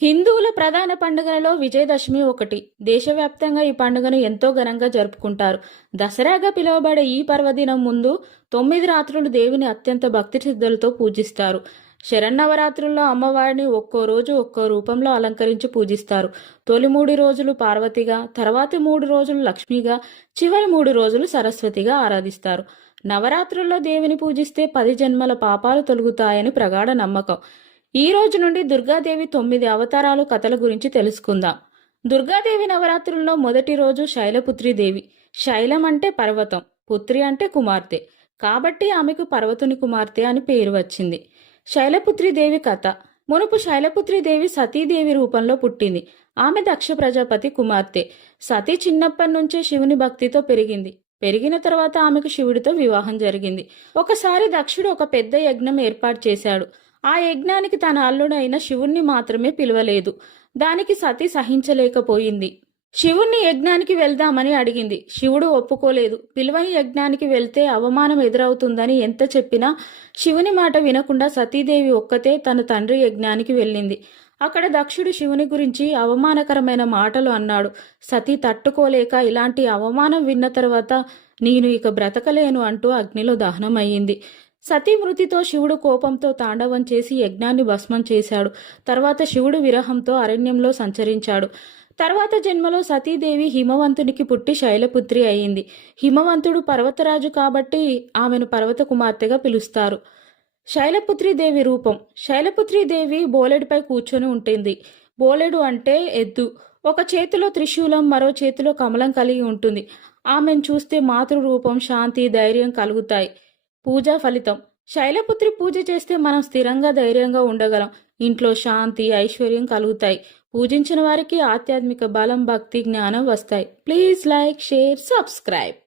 హిందువుల ప్రధాన పండుగలలో విజయదశమి ఒకటి. దేశవ్యాప్తంగా ఈ పండుగను ఎంతో ఘనంగా జరుపుకుంటారు. దసరాగా పిలువబడే ఈ పర్వదినం ముందు 9 రాత్రులు దేవుని అత్యంత భక్తి శ్రద్ధలతో పూజిస్తారు. శరన్నవరాత్రుల్లో అమ్మవారిని ఒక్కో రోజు ఒక్కో రూపంలో అలంకరించి పూజిస్తారు. తొలి 3 రోజులు పార్వతిగా, తర్వాతి 3 రోజులు లక్ష్మిగా, చివరి 3 రోజులు సరస్వతిగా ఆరాధిస్తారు. నవరాత్రుల్లో దేవిని పూజిస్తే 10 జన్మల పాపాలు తొలగుతాయని ప్రగాఢ నమ్మకం. ఈ రోజు నుండి దుర్గాదేవి 9 అవతారాలు కథల గురించి తెలుసుకుందాం. దుర్గాదేవి నవరాత్రుల్లో మొదటి రోజు శైలపుత్రి దేవి. శైలం అంటే పర్వతం, పుత్రి అంటే కుమార్తె, కాబట్టి ఆమెకు పర్వతుని కుమార్తె అని పేరు వచ్చింది. శైలపుత్రి దేవి కథ. మునుపు శైలపుత్రి దేవి సతీదేవి రూపంలో పుట్టింది. ఆమె దక్ష ప్రజాపతి కుమార్తె. సతీ చిన్నప్పటి నుంచే శివుని భక్తితో పెరిగిన తర్వాత ఆమెకు శివుడితో వివాహం జరిగింది. ఒకసారి దక్షుడు ఒక పెద్ద యజ్ఞం ఏర్పాటు చేశాడు. ఆ యజ్ఞానికి తన అల్లుడైన శివుణ్ణి మాత్రమే పిలవలేదు. దానికి సతి సహించలేకపోయింది. శివుణ్ణి యజ్ఞానికి వెళ్దామని అడిగింది. శివుడు ఒప్పుకోలేదు. పిలువని యజ్ఞానికి వెళ్తే అవమానం ఎదురవుతుందని ఎంత చెప్పినా శివుని మాట వినకుండా సతీదేవి ఒక్కతే తన తండ్రి యజ్ఞానికి వెళ్ళింది. అక్కడ దక్షుడు శివుని గురించి అవమానకరమైన మాటలు అన్నాడు. సతీ తట్టుకోలేక ఇలాంటి అవమానం విన్న తర్వాత నేను ఇక బ్రతకలేను అంటూ అగ్నిలో దహనమయ్యింది. సతీ మృతితో శివుడు కోపంతో తాండవం చేసి యజ్ఞాన్ని భస్మం చేశాడు. తర్వాత శివుడు విరహంతో అరణ్యంలో సంచరించాడు. తర్వాత జన్మలో సతీదేవి హిమవంతునికి పుట్టి శైలపుత్రి అయింది. హిమవంతుడు పర్వతరాజు కాబట్టి ఆమెను పర్వత కుమార్తెగా పిలుస్తారు. శైలపుత్రి దేవి రూపం. శైలపుత్రి దేవి బోలెడుపై కూర్చొని ఉంటుంది. బోలెడు అంటే ఎద్దు. ఒక చేతిలో త్రిశూలం, మరో చేతిలో కమలం కలిగి ఉంటుంది. ఆమెను చూస్తే మాతృ రూపం, శాంతి, ధైర్యం కలుగుతాయి. పూజా ఫలితం. శైలపుత్రి పూజ చేస్తే మనం స్థిరంగా, ధైర్యంగా ఉండగలం. ఇంట్లో శాంతి, ఐశ్వర్యం కలుగుతాయి. పూజించిన వారికి ఆధ్యాత్మిక బలం, భక్తి, జ్ఞానం వస్తాయి. Please like, share, subscribe.